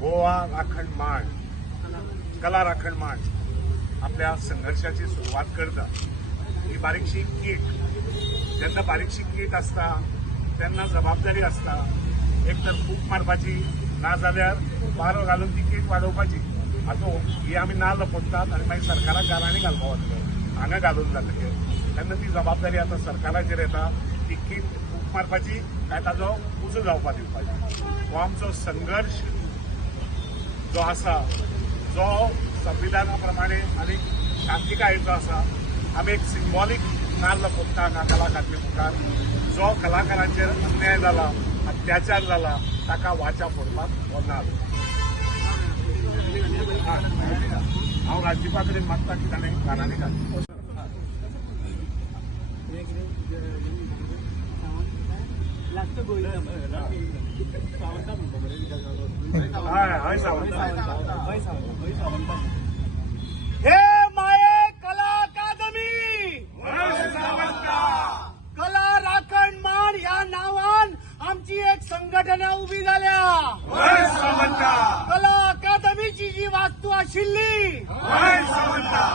गोवा राखण मांड कला राखण मांड आपल्या संघर्षाची सुरुवात करता। ही बारीकशी कीट जेन्ना बारीकशी कीट असता तेन्ना जबाबदारी असता एक तर फूक मारपाची ना जाल्यार वारो घालून ती कीट वाडोवपाची। हातूं ही आमी नाल्ल फोडटात आनी मागीर सरकाराक गाराणी घालपाक वतले हांगा घालून जातकीर तेन्ना ती जबाबदारी आतां सरकाराचेर येता ती कीट फूक मारपाची काय ताजो उजो जावपाक दिवपाची। हो आमचो संघर्श जो आसा जो संविधाना प्रमाणे आनी शांतीकायेचो आसा। आमी एक सिंबॉलीक नाल्ल फोडटा हांगा कला अकादमी मुखार जो कलाकारांचेर अन्याय जाला अत्याचार जाला ताका वाचा फोडपाक हो नाल्ल। हांव राज्यपाल कडेन मागता की ताणें गाराणी घालची। हय सावंत हे माये कला अकादमी कला राखण मांड ह्या नावान आमची एक संघटना उभी झाल्या। कला अकादमीची जी वास्तू आशिल्ली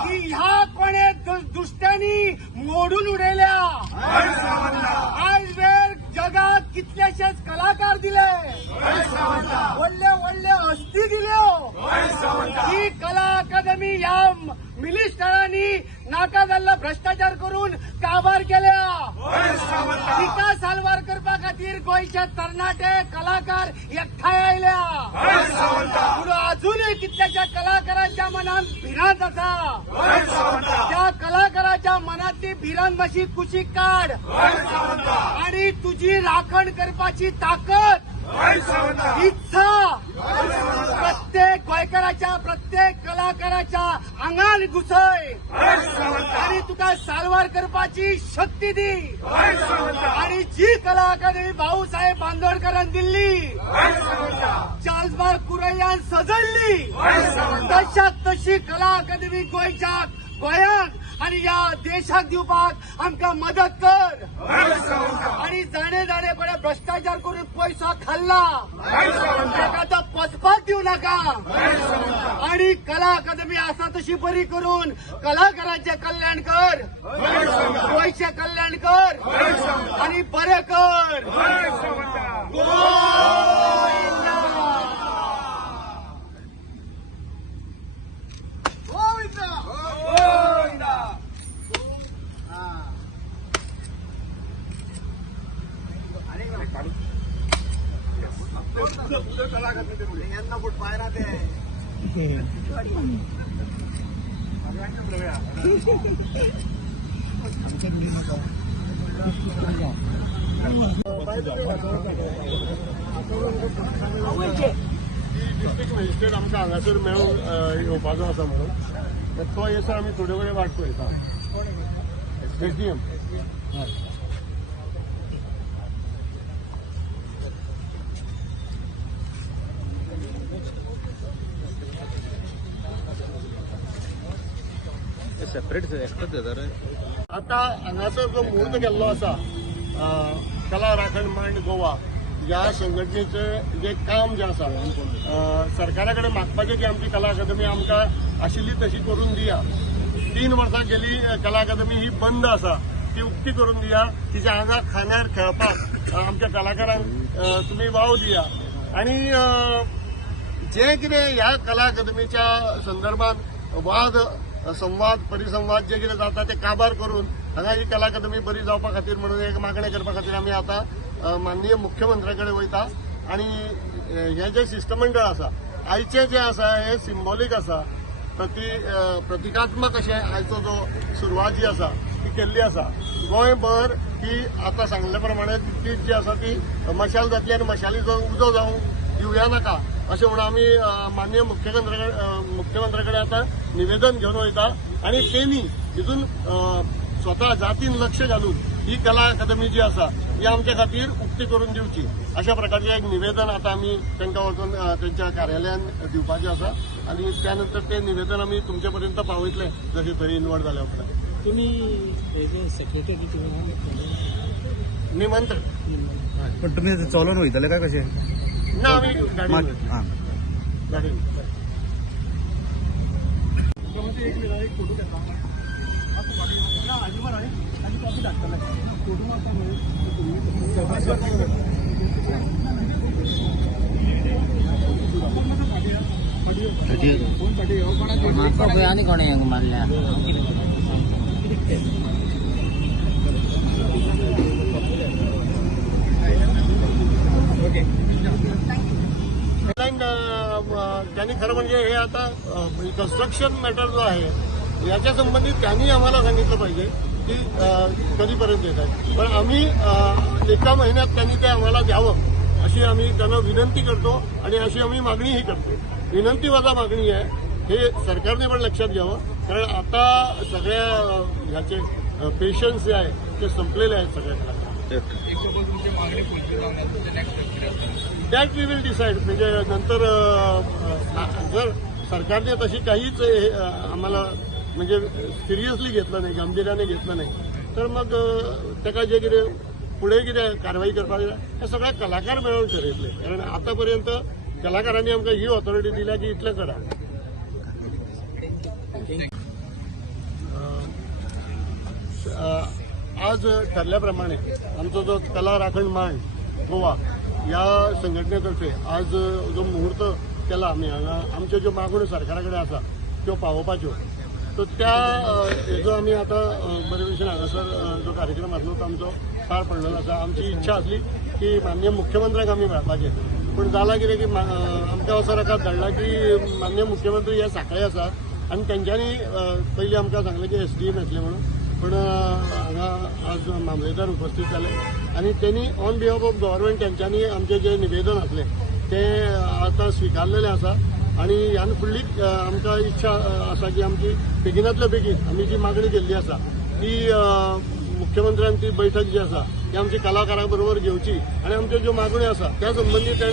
ती ह्या कोणे दुष्ट्यांनी मोडून उडयल्या। आज वेळ जगात कितलेशेच कलाकार दिले व्हडले व्हडले हस्ती दिल्यो। ही कला अकादमी ह्या मिनिस्टरांनी नाका जाल्लो भ्रष्टाचार करून काबार केल्या। तिका साल्वार करपा खातीर गोंयचे तरणाटे कलाकार एकठांय आयल्या। पूण अजूनय कितल्याशा कलाकारांच्या मनात भिरांत आसा। त्या कलाकाराच्या मनातली भिरांत मातशी कुशीक काड आणि तुझी राखण करपाची ताकद इच्छा प्रत्येक गोंयकाराच्या प्रत्येक कलाकाराच्या आंगान घुसय आणि तुका साल्वार करपाची शक्ती दी। आणि जी कला अकादमी भाऊसाहेब बांदोडकरान दिल्ली चार्ल्स कुरैयान सजयल्ली तशाक तशी कला अकादमी गोंयांत आणि या देशाक दिवपाक आमकां मदत कर। आणि जाणे जाणे कोणे भ्रष्टाचार करून पैसा खाल्ला ताका तो पचपाक दिवं नाका। आणि कला अकादमी आसा तशी बरी करून कलाकारांचे कल्याण कर गोंयचे कल्याण कर आणि बरें कर। यांना फूट पायरा ते डिस्ट्रिक्ट मॅजिस्ट्रेट आमकां हांगासर मेळून येवपाचो आसा म्हणून तो येसर आमी थोडे वेळ वाट पळयता। एसडीएम सेपरेट एकटाच येता रे। आता हांगासर जो मुहूर्त केल्लो आसा कला राखण मांड गोवा ह्या संघटनेचें जे काम जें आसा सरकारा कडेन मागपाचें की आमची कला अकादमी आमकां आशिल्ली तशी करून दिया। 3 वर्सां गेली कला अकादमी ही बंद आसा ती उक्ती करून दिया। तिच्या आंगाक खांद्यार खेळपाक आमच्या कलाकारांक तुमी वाव दिया। आणि जे कितें ह्या कला अकादमीच्या संदर्भात वाद संवाद परिसंवाद जे कितें जाता ते काबार करून हांगा ही कला अकादमी बरी जावपा खातीर म्हणून एक मागणें करपा खातीर आमी आतां माननीय मुख्यमंत्र्या कडेन वयता। आणि हे जे शिष्टमंडळ आसा आयचे जे आसा हे सिंबॉलीक आसा प्रतिकात्मक अशें आयचो जो सुरवात जी आसा ती केल्ली आसा। गोंयभर ही आतां सांगले प्रमाणे ती जी आसा ती मशाल जातली आनी मशालीचो उजो जावंक दिवया नाका अशें म्हणून आमी माननीय मुख्यमंत्र्या कडेन आतां निवेदन घेवन वयता। आणि तेणी हितून स्वता जातीन लक्ष घालून ही कला अकादमी जी आसा ही आमच्या खातीर उक्ती करून दिवची अशा प्रकारचें एक निवेदन आतां आमी तांकां वचून त्यांच्या कार्यालयान दिवपाचें आसा। आणि त्यानंतर ते निवेदन आमी तुमचे पर्यंत पावयतले जशें थंय इन्वॉल्व जाल्या उपरांत। तुम्ही सेक्रेटरी निमंत्रण पण तुम्ही चलोन वयतले काय कशें? ना आम्ही गाडी हां आणि कोण मारल्या त्यांनी खरं म्हणजे हे आता कन्स्ट्रक्शन मॅटर जो आहे याच्या संबंधित त्यांनी आम्हाला सांगितलं पाहिजे की कधीपर्यंत येत आहे. पण आम्ही एका महिन्यात त्यांनी ते आम्हाला द्यावं अशी आम्ही त्यांना विनंती करतो आणि अशी आम्ही मागणीही करतो. विनंती माझा मागणी आहे हे सरकारने पण लक्षात घ्यावं, कारण आता सगळ्या ह्याचे पेशन्स जे आहे ते संपलेले आहेत सगळ्यांना. That we will decide. म्हणजे नंतर जर सरकारने तशी काहीच आम्हाला म्हणजे सिरियसली घेतलं नाही, गांभीर्याने घेतलं नाही, तर मग ताका जे कितें पुढे कितें कारवाई करपाक जाय हे सगळे कलाकार मेळून ठरयतले. कारण आतापर्यंत कलाकारांनी आमकां ही ऑथॉरिटी दिल्या की इतलें करा. आज ठरल्याप्रमाणे आमचो जो कला राखण मांड गोवा या संघटनेतर्फे आज जो मुहूर्त केला आमी हांगा आमच्यो ज्यो मागण्यो सरकारा कडेन आसा त्यो पावोवपाच्यो, तर त्या हेजो आमी आतां बरे भशेन हांगासर जो कार्यक्रम आसलो तो आमचो पार पडलेलो आसा. आमची इच्छा आसली की माननीय मुख्यमंत्र्याक आमी मेळपाचें, पूण जालां कितें की आमकां असो रकाद धाडला की माननीय मुख्यमंत्री हे सांखळे आसा आनी तेंच्यांनी पयलीं आमकां सांगलें की SDM येतले म्हणून, पण हांगा आज मामलेदार उपस्थित जाले आनी त्यांनी ऑन बिहाफ ऑफ गव्हर्नमेंट तेंच्यांनी आमचें जें निवेदन आसलें तें आतां स्विकारलेलें आसा. आनी ह्यान फुडली आमकां इच्छा आसा की आमची बेगिनांतल्या बेगीन आमी जी मागणी केल्ली आसा ती मुख्यमंत्र्यान ती बैठक जी आसा ती आमची कलाकारां बरोबर घेवची आनी आमच्यो ज्यो मागण्यो आसा त्या संबंदीत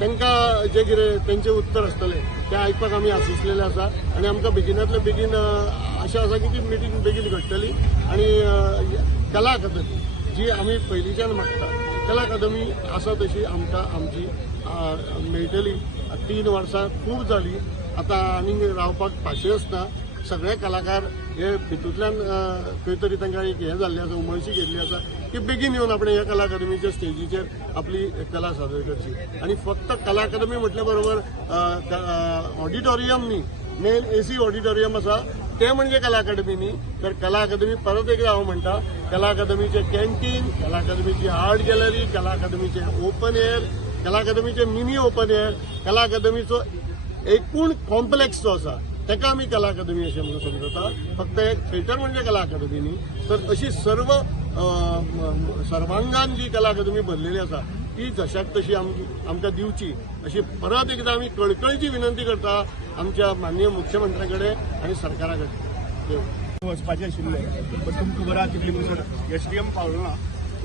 तांकां जे कितें तेंचें उत्तर आसतलें तें आयकपाक आमी आसुसलेले आसा. आनी आमकां बेगिनांतल्या बेगीन अशें आसा की ती मिटींग बेगीन घडटली आनी कला अकादमी जी आमी पयलींच्यान मागता कला अकादमी आसा तशी आमकां आमची मेळटली. 3 वर्सां खूब जाली, आतां आनीक रावपाक पाशियेंस ना. सगळे कलाकार हे भितूंतल्यान खंय तरी तांकां एक हें जाल्लें आसा, उमळशी घेतली आसा की बेगीन येवन आपण ह्या कला अकादमीच्या स्टेजीचेर आपली कला सादर करची. आनी फक्त कला अकादमी म्हटल्या बरोबर ऑडिटोरियम न्ही, मेन AC ऑडिटोरियम आसा ते म्हणजे कला अकादमी न्ही, तर कला अकादमी परत एकदा हांव म्हणटा कला अकादमीचे कॅन्टीन, कला अकादमीची आर्ट गॅलरी, कला अकादमीचे ओपन एअर, कला अकादमीचे मिनी ओपन एअर, कला अकादमीचो एकूण कॉम्प्लेक्स जो आसा ताका आमी कला अकादमी अशें म्हणून समजता. फक्त एक थिएटर म्हणजे कला अकादमी न्ही, तर अशी सर्वांगान जी कला अकादमी भरलेली आसा ती जशाक तशी आमकां दिवची अशी परत एकदा आमी कळकळीची विनंती करता आमच्या माननीय मुख्यमंत्र्या कडेन आनी सरकारा कडेन. वचपाचें आशिल्लें, पण तुमकां खबर आहा तितले म्हणसर SDM पावलो ना.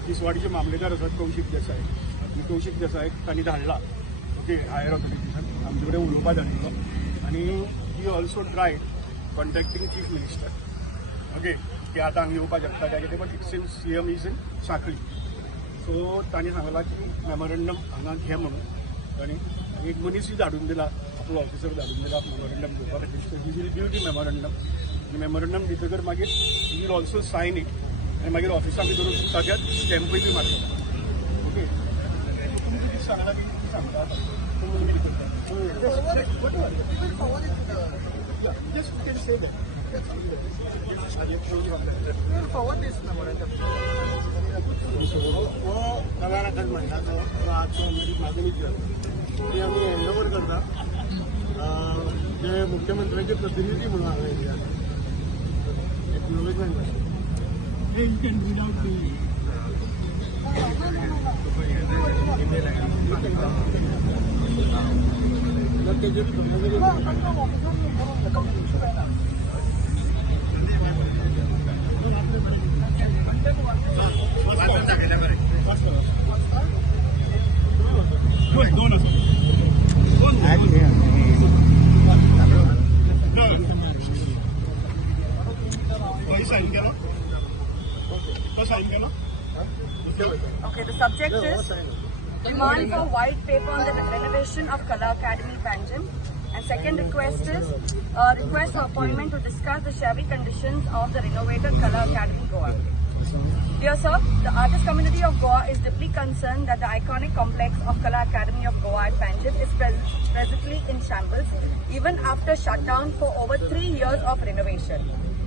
तिसवाडीचे मामलेदार आसात कौशिक देसाय, कौशिक देसायक तांणी धाडला ओके हायर ऑथॉरिटीसान आमचे कडेन उलोवपाक धाडिल्लो. आनी he also tried contacting chief minister okay की आतां हांगा येवपाक शकता काय कितें, but since CM is in Sankhali, so तांणी सांगलां की मेमोरंडम हांगा घे म्हणून. आनी एक मनीसय धाडून दिला, आपलो ऑफिसर धाडून दिला मेमोरंडम घेवपा खातीर. So he will give the memorandum. Memorandum दितकर मागीर he will also sign it आनी मागीर ऑफिसां भितर वचून ताच्यात स्टॅम्पय बी मारता ओके. तुमी कितें सांगला की कितें सांगता तुमी कितें करता just you can say that. forward this memorandum. कला राखण मंडळाचो जो आजचो आमची मागणी जी आसा ती आमी हँडओव्हर करता जे मुख्यमंत्र्याचे प्रतिनिधी म्हणून हांगा येयल्ले आसा acknowledgement. Okay, the subject is demand for white paper on the renovation of Kala Academy Panjim. And second request is request for appointment to discuss the shabby conditions of the renovated Kala Academy Goa. Dear sir, the artist community of Goa is deeply concerned that the iconic complex of Kala Academy of Goa at Panjim is presently in shambles, even after shutdown for over 3 years of renovation.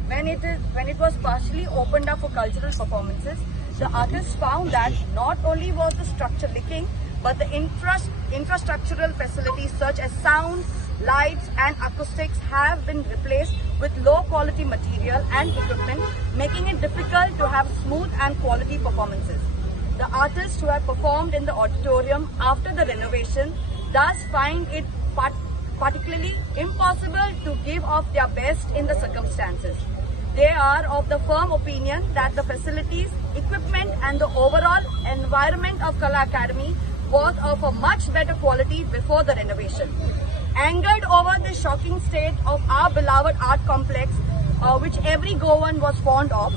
When it was partially opened up for cultural performances, the artists found that not only was the structure leaking, but the infrastructural facilities such as sound, lights and acoustics have been replaced with low quality material and equipment, making it difficult to have smooth and quality performances. The artists who have performed in the auditorium after the renovation thus find it particularly impossible to give off their best in the circumstances. They are of the firm opinion that the facilities, equipment and the overall environment of Kala Academy was of a much better quality before the renovation. Angered over the shocking state of our beloved art complex, which every Goan was fond of,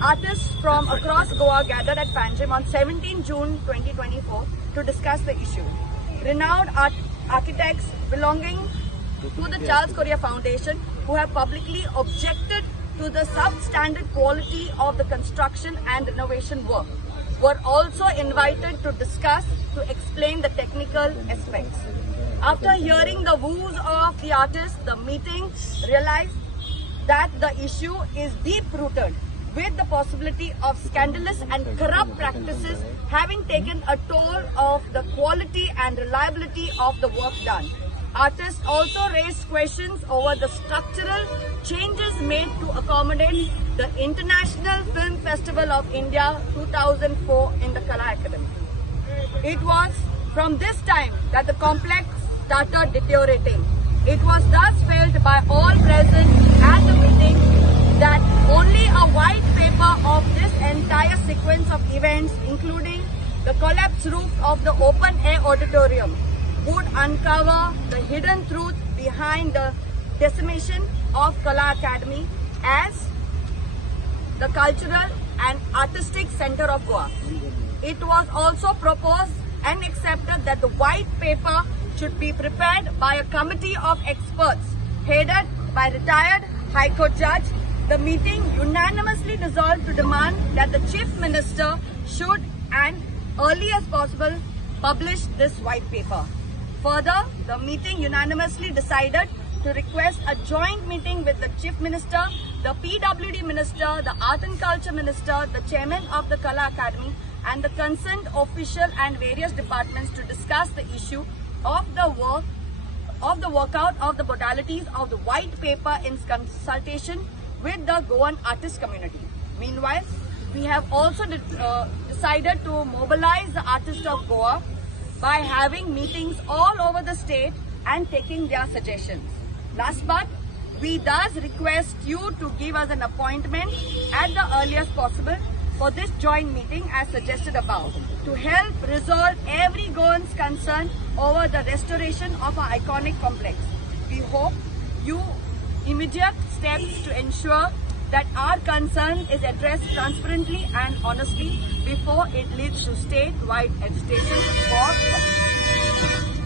artists from across Goa gathered at Panjim on 17 June 2024 to discuss the issue. Renowned architects belonging to the Charles Correa Foundation, who have publicly objected to the substandard quality of the construction and renovation work, were also invited to discuss to explain the technical aspects. After hearing the woes of the artists, the meeting realized that the issue is deep-rooted, with the possibility of scandalous and corrupt practices having taken a toll of the quality and reliability of the work done. Artists also raised questions over the structural changes made to accommodate the International Film Festival of India 2004 in the Kala Academy. It was from this time that the complex started deteriorating. It was thus felt by all present at the meeting that only a white paper of this entire sequence of events, including the collapsed roof of the open-air auditorium, would uncover the hidden truth behind the decimation of Kala Academy as the cultural and artistic center of Goa. It was also proposed and accepted that the white paper should be prepared by a committee of experts headed by retired High Court Judge. The meeting unanimously resolved to demand that the Chief Minister should, and early as possible, publish this white paper. Further, the meeting unanimously decided to request a joint meeting with the Chief Minister, the PWD Minister, the Art and Culture Minister, the Chairman of the Kala Academy, and the concerned official and various departments to discuss the issue of the workout of the modalities of the white paper in consultation with the Goan artist community. Meanwhile, we have also decided to mobilize the artists of Goa by having meetings all over the state and taking their suggestions. Last but, we thus request you to give us an appointment at the earliest possible for this joint meeting as suggested above, to help resolve every Goan's concern over the restoration of our iconic complex. We hope you immediate steps to ensure that our concern is addressed transparently and honestly before it leads to statewide agitation for